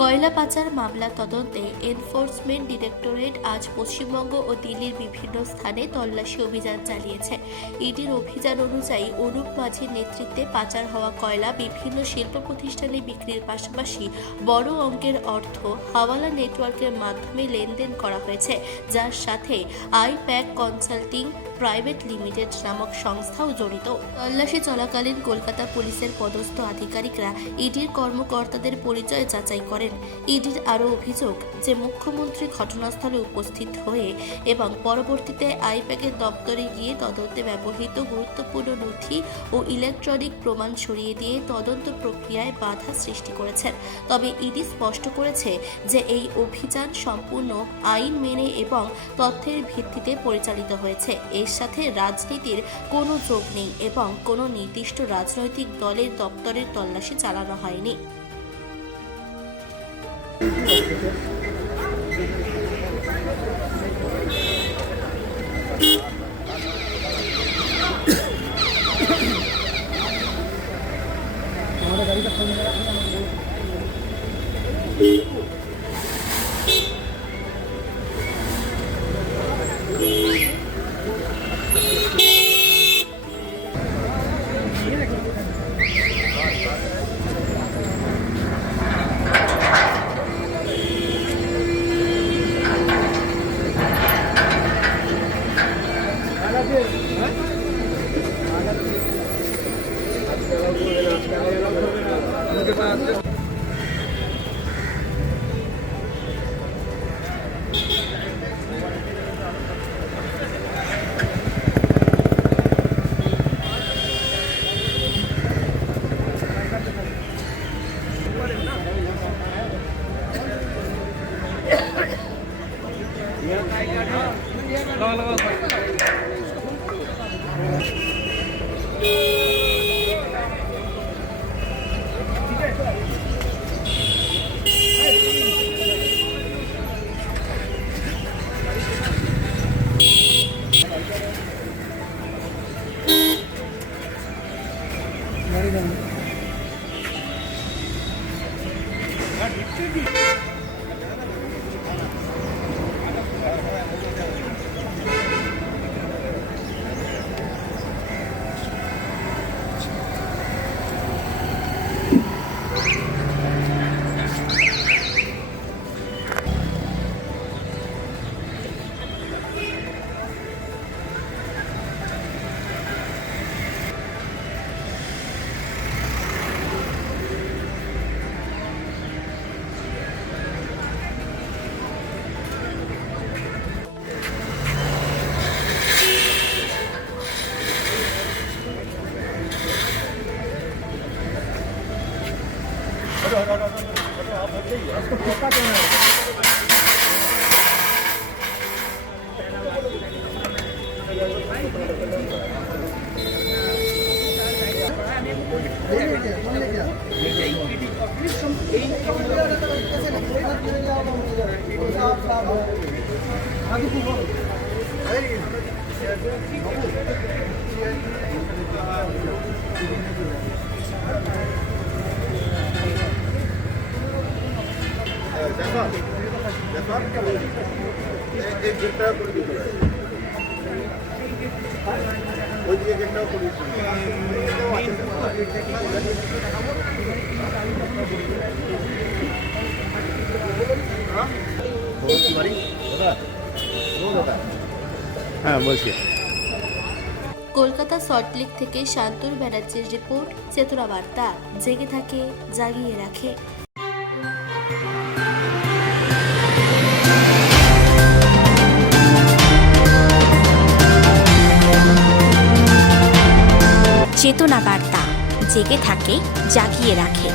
কয়লা পাচার মামলা তদন্তে এনফোর্সমেন্ট ডিরেক্টরেট আজ পশ্চিমবঙ্গ ও দিল্লির বিভিন্ন স্থানে তল্লাশি অভিযান চালিয়েছে। ইডির অভিযান অনুযায়ী অনুপ মাঝির নেতৃত্বে পাচার হওয়া কয়লা বিভিন্ন শিল্প প্রতিষ্ঠানে বিক্রির পাশাপাশি বড় অঙ্কের অর্থ হাওয়ালা নেটওয়ার্কের মাধ্যমে লেনদেন করা হয়েছে, যার সাথে আইপ্যাক কনসাল্টিং প্রাইভেট লিমিটেড নামক সংস্থাও জড়িত। তল্লাশি চলাকালীন কলকাতা পুলিশের পদস্থ আধিকারিকরা ইডির কর্মকর্তাদের পরিচয় যাচাই করেন। ইডির আরও অভিযোগ যে মুখ্যমন্ত্রী ঘটনাস্থলে উপস্থিত হয়ে এবং পরবর্তীতে আইপ্যাকের দপ্তরে গিয়ে তদন্তে ব্যবহৃত গুরুত্বপূর্ণ নথি ও ইলেকট্রনিক প্রমাণ সরিয়ে দিয়ে তদন্ত প্রক্রিয়ায় বাধা সৃষ্টি করেছেন। তবে ইডি স্পষ্ট করেছে যে এই অভিযান সম্পূর্ণ আইন মেনে এবং তথ্যের ভিত্তিতে পরিচালিত হয়েছে। এর সাথে রাজনীতির কোনো যোগ নেই এবং কোনো নির্দিষ্ট রাজনৈতিক দলের দপ্তরের তল্লাশি চালানো হয়নি। কলকাতা সল্টলেক থেকে শান্তর ব্যানার্জির রিপোর্ট, চেতনা বার্তা। জেগে থাকে, জাগিয়ে রাখে। চেতনা বার্তা, জেগে থাকে, জাগিয়ে রাখে।